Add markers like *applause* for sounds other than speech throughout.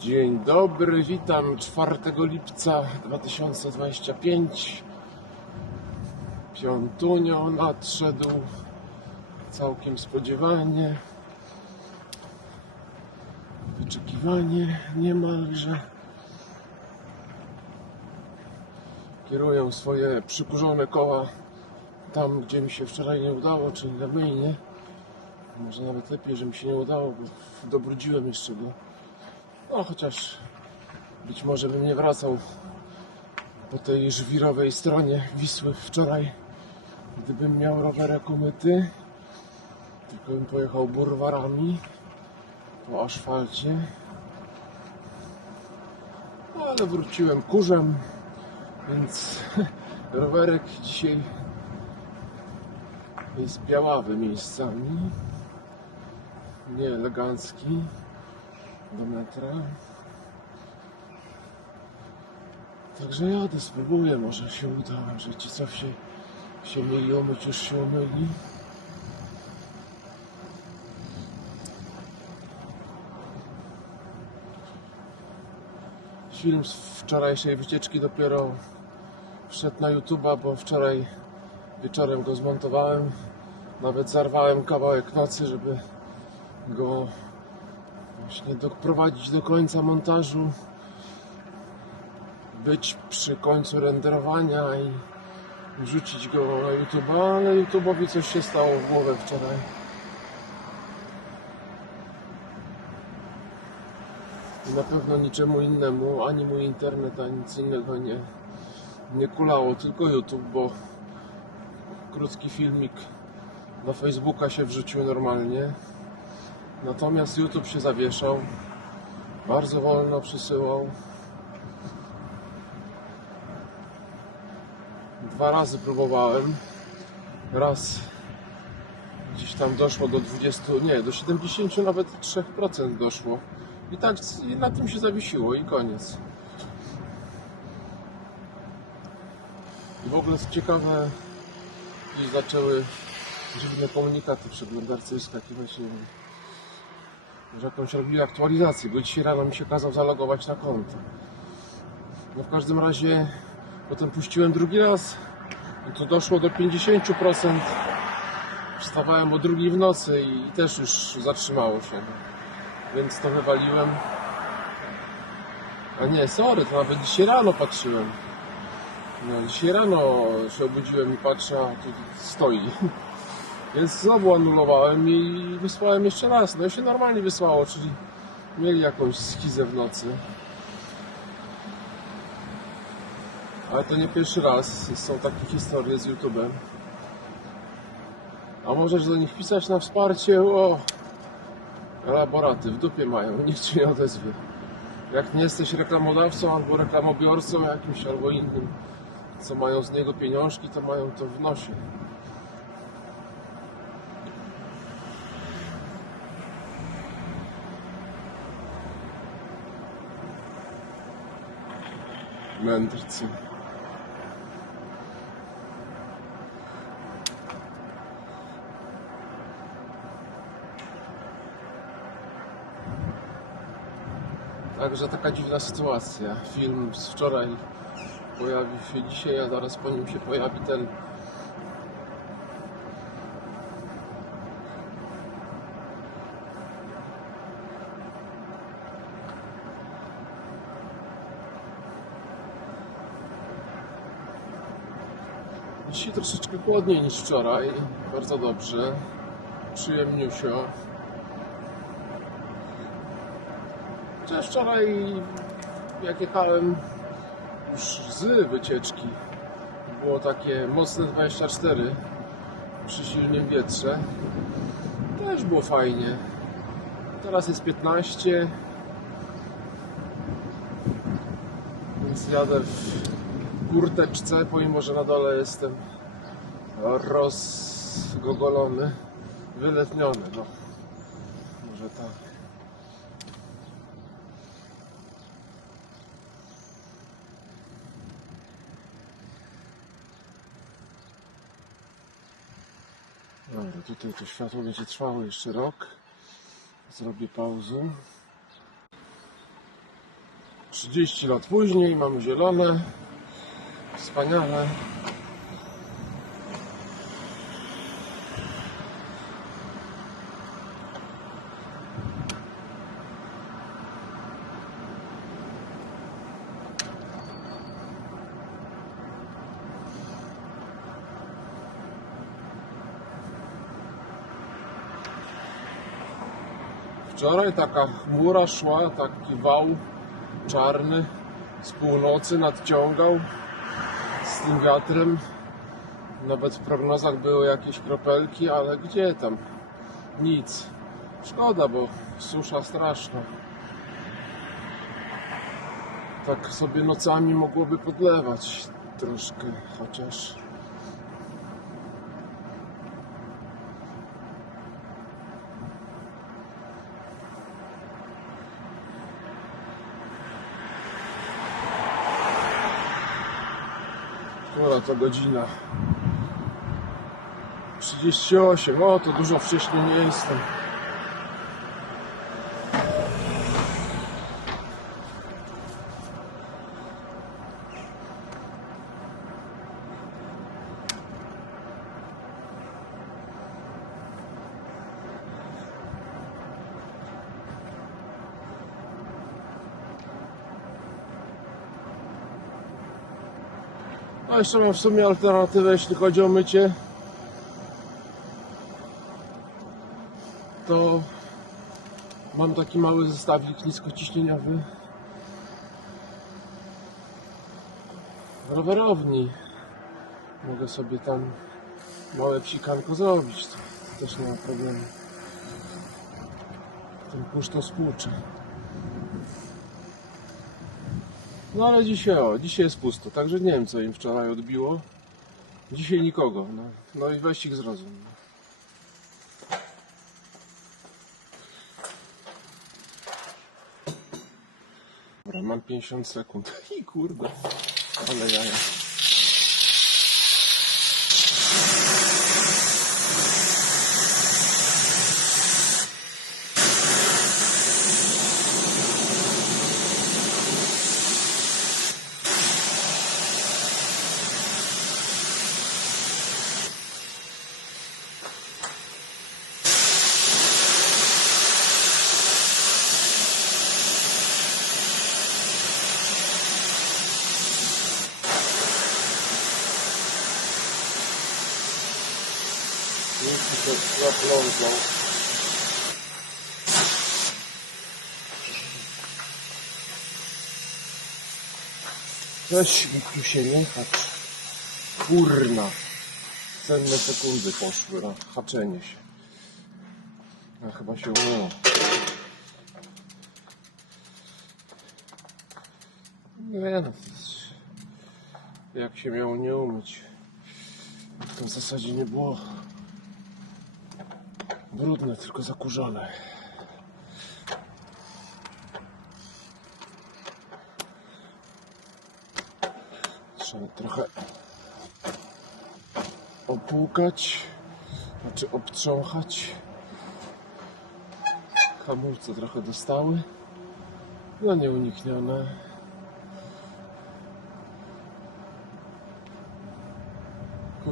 Dzień dobry, witam 4 lipca 2025. Piątunio nadszedł całkiem spodziewanie. Wyczekiwanie niemalże. Kieruję swoje przykurzone koła tam, gdzie mi się wczoraj nie udało, czyli na myjnie. Może nawet lepiej, że mi się nie udało, bo dobrudziłem jeszcze go. No chociaż być może bym nie wracał po tej żwirowej stronie Wisły wczoraj, gdybym miał rowerek umyty. Tylko bym pojechał burwarami po aszfalcie. No, ale wróciłem kurzem, więc *laughs* rowerek dzisiaj jest białawy miejscami. Nie elegancki do metra. Także jadę, spróbuję, może się uda, że ci co się, się mieli umyć, już się umyli. Film z wczorajszej wycieczki dopiero wszedł na YouTube'a, bo wczoraj wieczorem go zmontowałem. Nawet zarwałem kawałek nocy, żeby go właśnie doprowadzić do końca montażu, być przy końcu renderowania i wrzucić go na YouTube, ale YouTube'owi coś się stało w głowę wczoraj. I na pewno niczemu innemu, ani mój internet, ani nic innego nie, nie kulało, tylko YouTube, bo krótki filmik na Facebooka się wrzucił normalnie. Natomiast YouTube się zawieszał. Bardzo wolno przysyłał. Dwa razy próbowałem. Raz gdzieś tam doszło do 20, nie, do 70 nawet 3% doszło. I tak i na tym się zawiesiło i koniec. I w ogóle co ciekawe, i zaczęły dziwne komunikaty przeglądarce wyskakiwać. Nie wiem, że jakąś robili aktualizację, bo dzisiaj rano mi się kazał zalogować na konto. No w każdym razie potem puściłem drugi raz i to doszło do 50%. Wstawałem o drugiej w nocy i też już zatrzymało się. Więc to wywaliłem. A nie, sorry, to nawet dzisiaj rano patrzyłem. No, dzisiaj rano się obudziłem i patrzę, a tu stoi. Więc znowu anulowałem i wysłałem jeszcze raz. No i się normalnie wysłało, czyli mieli jakąś schizę w nocy. Ale to nie pierwszy raz są takie historie z YouTube'em. A możesz do nich pisać na wsparcie? O, elaboraty w dupie mają, *laughs* nikt się nie odezwie. Jak nie jesteś reklamodawcą albo reklamobiorcą jakimś albo innym, co mają z niego pieniążki, to mają to w nosie. Mędrcy. Także taka dziwna sytuacja. Film z wczoraj pojawił się dzisiaj, a zaraz po nim się pojawi ten. Dzisiaj troszeczkę chłodniej niż wczoraj. Bardzo dobrze. Przyjemniusio. Chociaż wczoraj jak jechałem już z wycieczki było takie mocne 24 przy silnym wietrze. Też było fajnie. Teraz jest 15. Więc jadę w kurteczce, pomimo że na dole jestem rozgogolony, wyletniony. No. Może tak. Dobra, tutaj to światło będzie trwało jeszcze rok. Zrobię pauzę. 30 lat później mamy zielone. Wspaniale. Taka chmura szła, taki wał czarny z północy nadciągał z tym wiatrem. Nawet w prognozach były jakieś kropelki, ale gdzie tam? Nic. Szkoda, bo susza straszna. Tak sobie nocami mogłoby podlewać troszkę, chociaż. To godzina? 38. O, to dużo wcześniej nie jestem. A jeszcze mam w sumie alternatywę, jeśli chodzi o mycie. To mam taki mały zestawik niskociśnieniowy. W rowerowni. Mogę sobie tam małe psikanko zrobić. To, też nie ma problemu. Ten kurz to spłucze. No ale dzisiaj o, dzisiaj jest pusto, także nie wiem co im wczoraj odbiło. Dzisiaj nikogo, no, no i weź ich zrozum. Dobra, mam 50 sekund. *laughs* I kurde, ale jaja. Już mi się zaplątał. Weź mi tu się nie hacz. Kurna. Cenne sekundy poszły na haczenie się. A chyba się umyło. Nie no. Jak się miało nie umyć. W zasadzie nie było brudne, tylko zakurzone. Trzeba trochę opłukać, znaczy obtrząchać. Hamulce trochę dostały. No nieuniknione.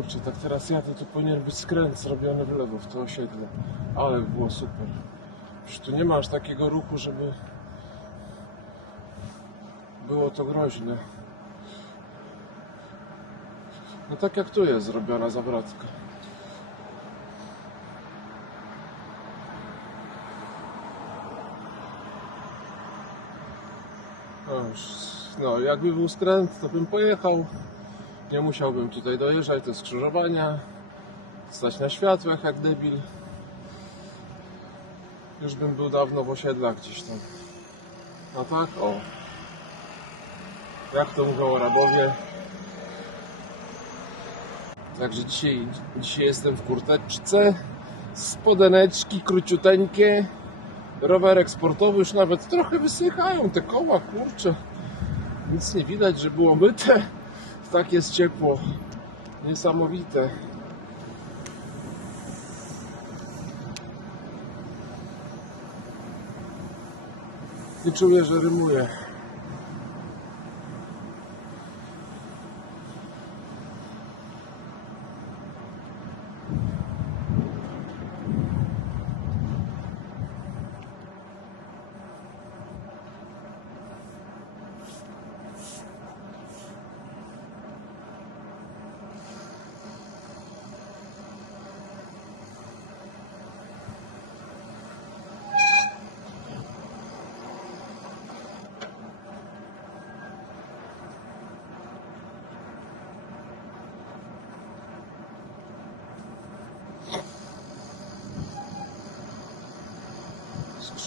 Kurczę, tak teraz jadę, to powinien być skręt zrobiony w lewo, w to osiedle. Ale by było super. Przecież tu nie ma aż takiego ruchu, żeby było to groźne. No tak jak tu jest zrobiona zawrotka. No, już, no jakby był skręt, to bym pojechał. Nie musiałbym tutaj dojeżdżać do skrzyżowania, stać na światłach jak debil. Już bym był dawno w osiedlach gdzieś tam. A tak, o. Jak to mówią Arabowie. Także dzisiaj, dzisiaj jestem w kurteczce, spodeneczki króciuteńkie, rowerek sportowy, już nawet trochę wysychają te koła, kurczę. Nic nie widać, że było myte. Tak jest ciepło. Niesamowite. I czuję, że rymuję.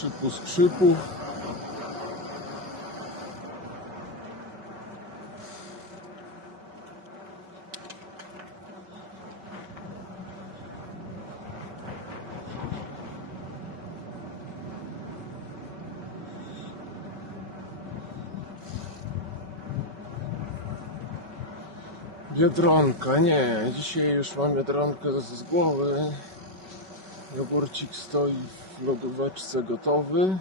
Skrzypu, skrzypu. Biedronka, nie, dzisiaj już mam biedronkę z, głowy. Jogurcik stoi w lodóweczce gotowy.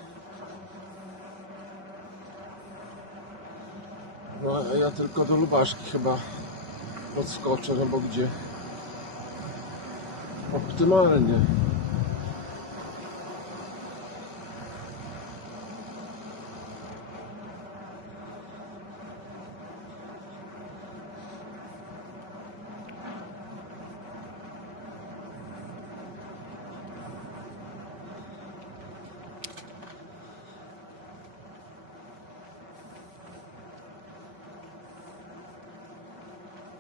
No a ja tylko do Lubaszki chyba podskoczę, no bo gdzie? Optymalnie.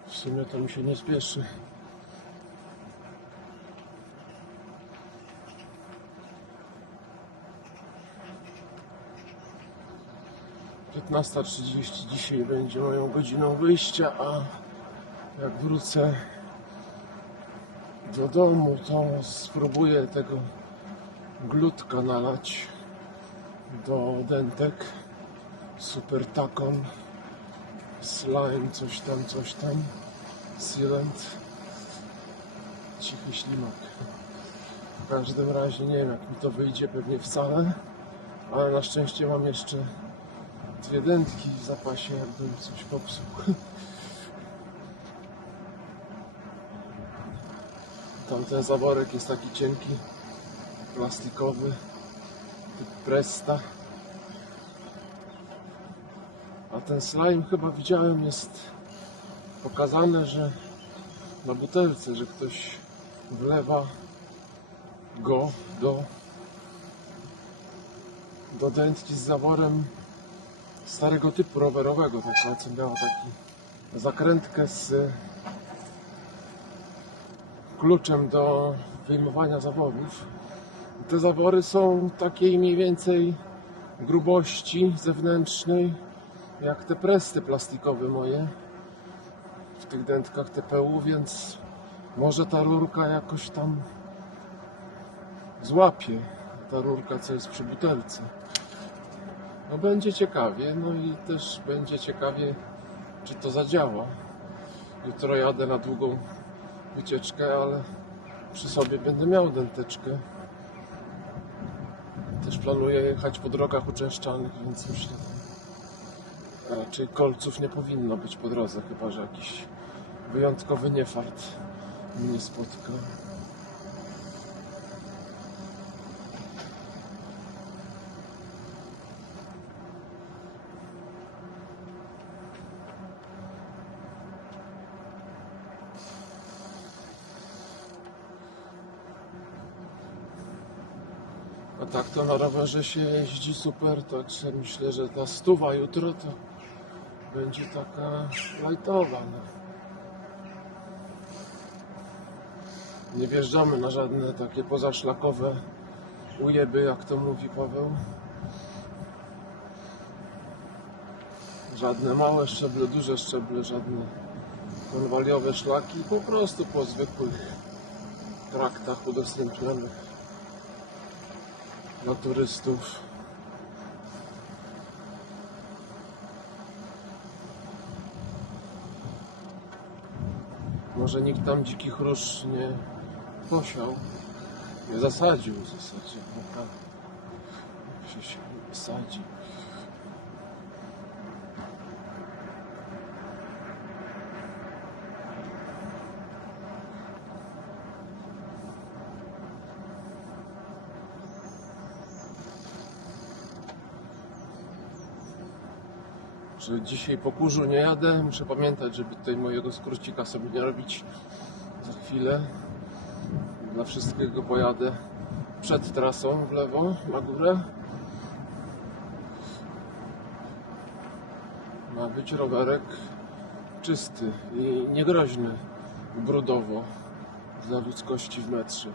W sumie to mi się nie spieszy. Piętnasta trzydzieści dzisiaj będzie moją godziną wyjścia, a jak wrócę do domu, to spróbuję tego glutka nalać do dentek. Super takon slime, coś tam, coś tam, sealant, cichy ślimak. W każdym razie nie wiem, jak mi to wyjdzie, pewnie wcale, ale na szczęście mam jeszcze dwie dętki w zapasie, jakbym coś popsuł. *laughs* Tamten zaworek jest taki cienki, plastikowy, typ Presta. A ten slime chyba widziałem jest pokazane, że na butelce, że ktoś wlewa go do, do dętki z zaworem starego typu rowerowego, taka co miała taki zakrętkę z kluczem do wyjmowania zaworów. Te zawory są takiej mniej więcej grubości zewnętrznej jak te presty plastikowe moje tych dętkach TPU, więc może ta rurka jakoś tam złapie. Ta rurka, co jest przy butelce. No będzie ciekawie, no i też będzie ciekawie, czy to zadziała. Jutro jadę na długą wycieczkę, ale przy sobie będę miał dęteczkę. Też planuję jechać po drogach uczęszczanych, więc myślę, Raczej kolców nie powinno być po drodze, chyba że jakiś wyjątkowy niefart mnie spotka. A tak to na rowerze się jeździ super, także myślę, że ta stuwa jutro to będzie taka lightowa. No. Nie wjeżdżamy na żadne takie pozaszlakowe ujeby, jak to mówi Paweł. Żadne małe szczeble, duże szczeble, żadne konwaliowe szlaki, po prostu po zwykłych traktach udostępnionych dla turystów. Może nikt tam dzikich róż nie posiał, nie zasadził w zasadzie. Się się sadzi. Dzisiaj po kurzu nie jadę. Muszę pamiętać, żeby tutaj mojego skrócika sobie nie robić za chwilę. Dla wszystkiego pojadę przed trasą w lewo, na górę. Ma być rowerek czysty i niegroźny brudowo dla ludzkości w metrze.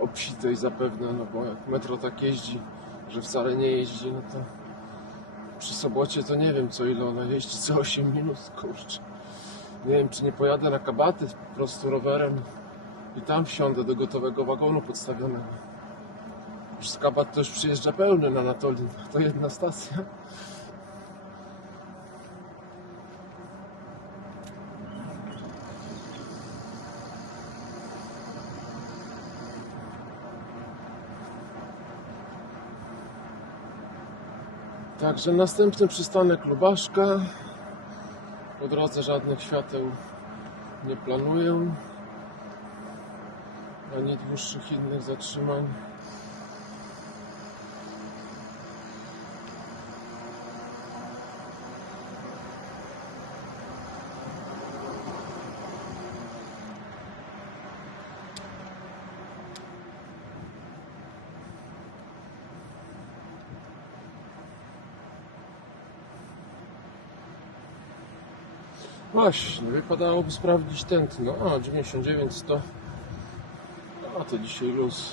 obfitej zapewne, no bo jak metro tak jeździ, że wcale nie jeździ, no to przy sobocie to nie wiem co ile ona jeździ, co 8 minut, kurczę. Nie wiem, czy nie pojadę na kabaty po prostu rowerem i tam wsiądę do gotowego wagonu podstawionego. Już z kabat to już przyjeżdża pełny na Anatolii, to jedna stacja. Także następny przystanek Lubaszka. Po drodze żadnych świateł nie planuję. Ani dłuższych innych zatrzymań. Właśnie, wypadałoby sprawdzić tętno. A, 99, 100. A to dzisiaj luz.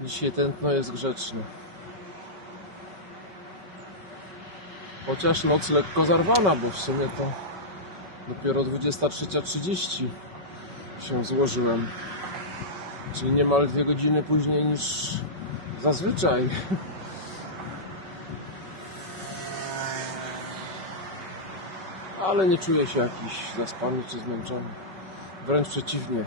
Dzisiaj tętno jest grzeczne. Chociaż noc lekko zarwana, bo w sumie to dopiero 23.30 się złożyłem. Czyli niemal dwie godziny później niż zazwyczaj. *laughs* Ale nie czuję się jakiś zaspany czy zmęczony. Wręcz przeciwnie.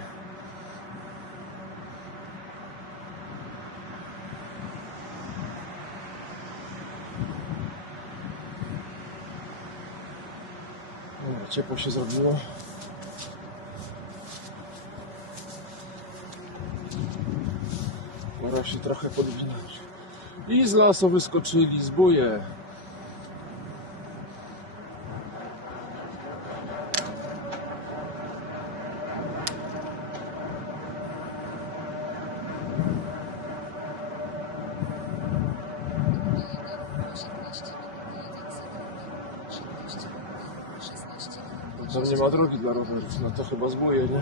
Ciepło się zrobiło. Pora się trochę podwinąć. I z lasu wyskoczyli zbóje. Tam nie ma drogi dla rowerów, no to chyba zbóje, nie?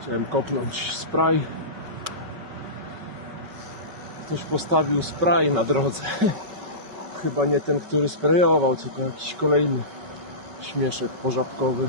Chciałem kopnąć spray. Ktoś postawił spray na drodze. *laughs* Chyba nie ten, który sprayował, tylko jakiś kolejny śmieszek pożabkowy.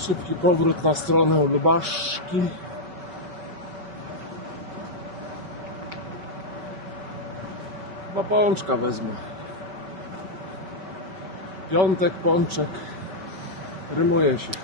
Szybki powrót na stronę Lubaszki. Chyba pączka wezmę. Piątek, pączek. Rymuje się.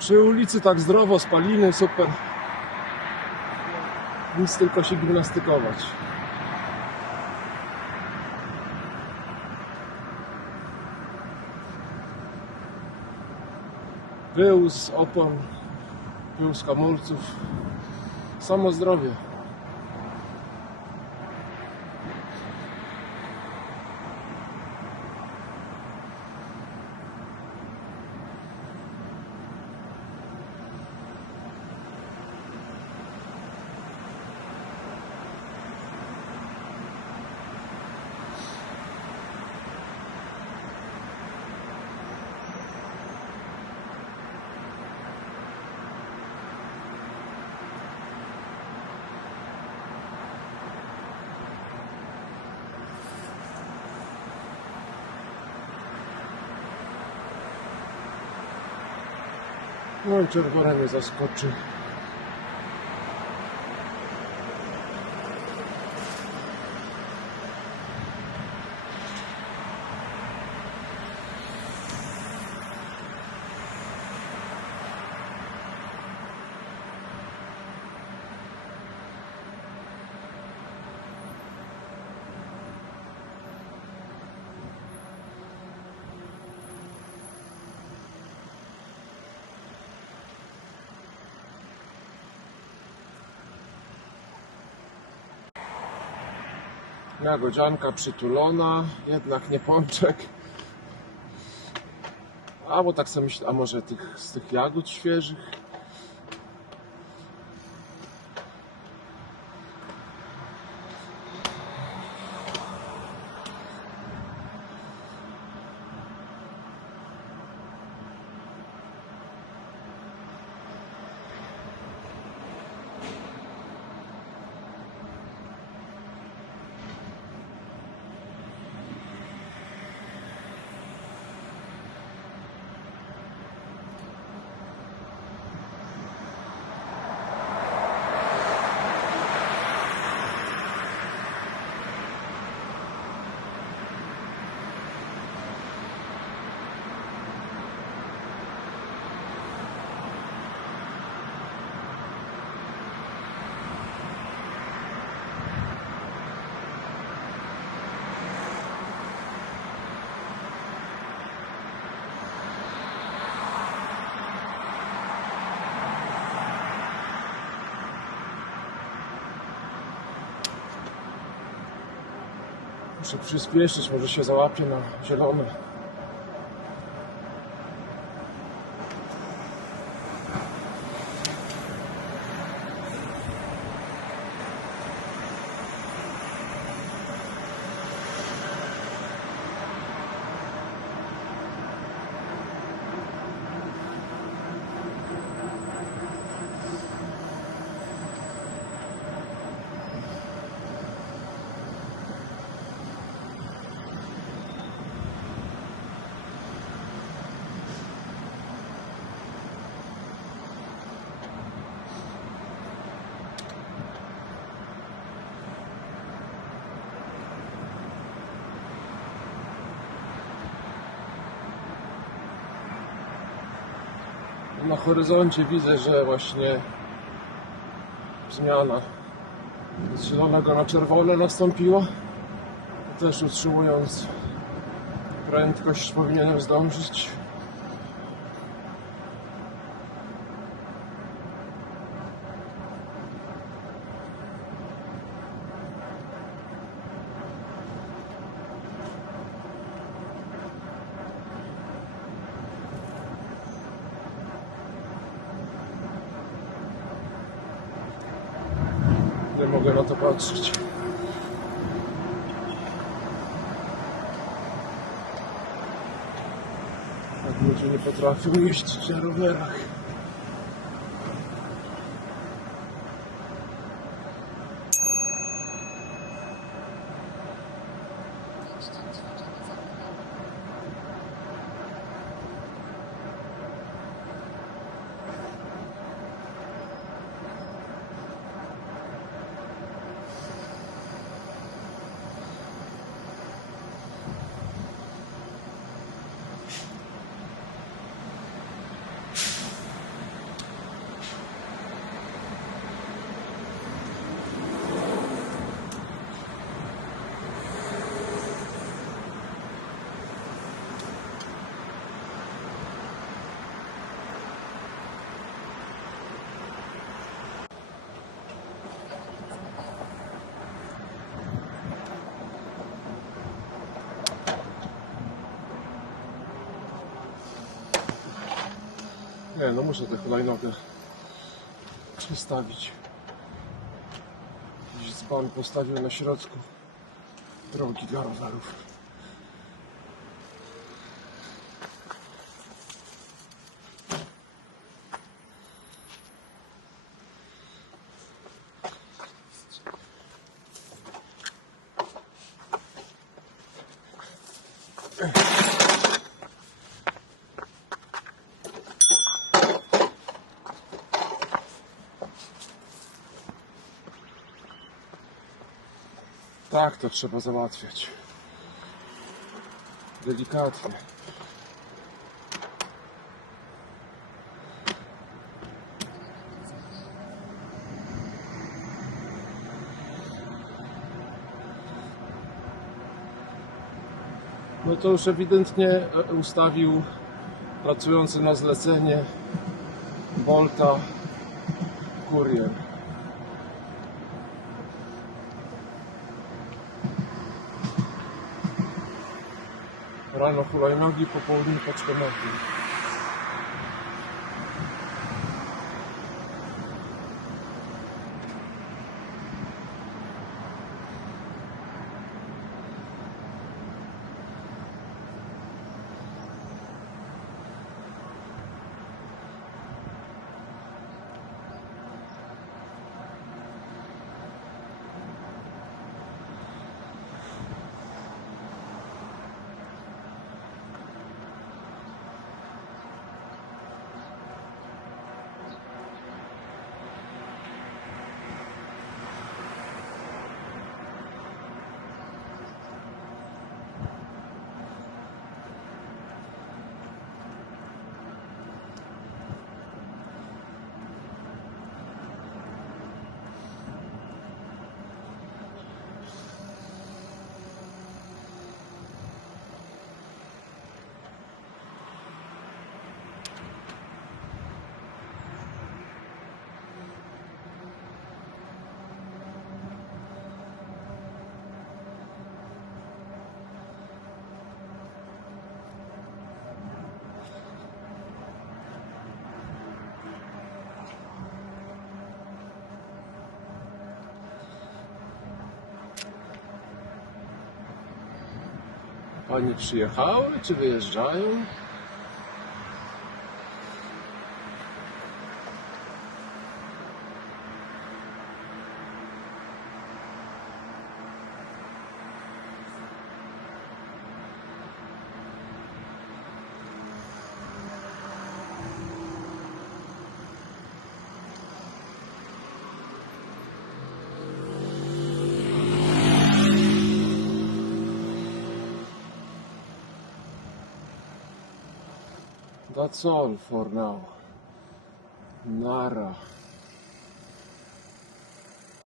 Przy ulicy tak zdrowo, spaliny, super. Nic tylko się gimnastykować. Pył z opon, pył z hamulców. Samo zdrowie. No i czerwone mnie zaskoczy. Jagodzianka przytulona, jednak nie pączek. A bo tak sobie myślę, a może tych, z tych jagód świeżych? Muszę przyspieszyć, może się załapię na zielone. Na horyzoncie widzę, że właśnie zmiana z zielonego na czerwone nastąpiła. Też utrzymując prędkość powinienem zdążyć. Mogę na to patrzeć. Tak ludzie nie potrafią *laughs* jeździć na rowerach. Nie, no muszę tę hulajnogę przestawić. Dziś dzban postawił na środku drogi dla rowerów. Tak, to trzeba załatwiać. Delikatnie. No to już ewidentnie e, ustawił pracujący na zlecenie Bolta kurier. Rano hulajnogi, po południu pocztonogi. Pani przyjechały, czy wyjeżdżają? All for now. Nara.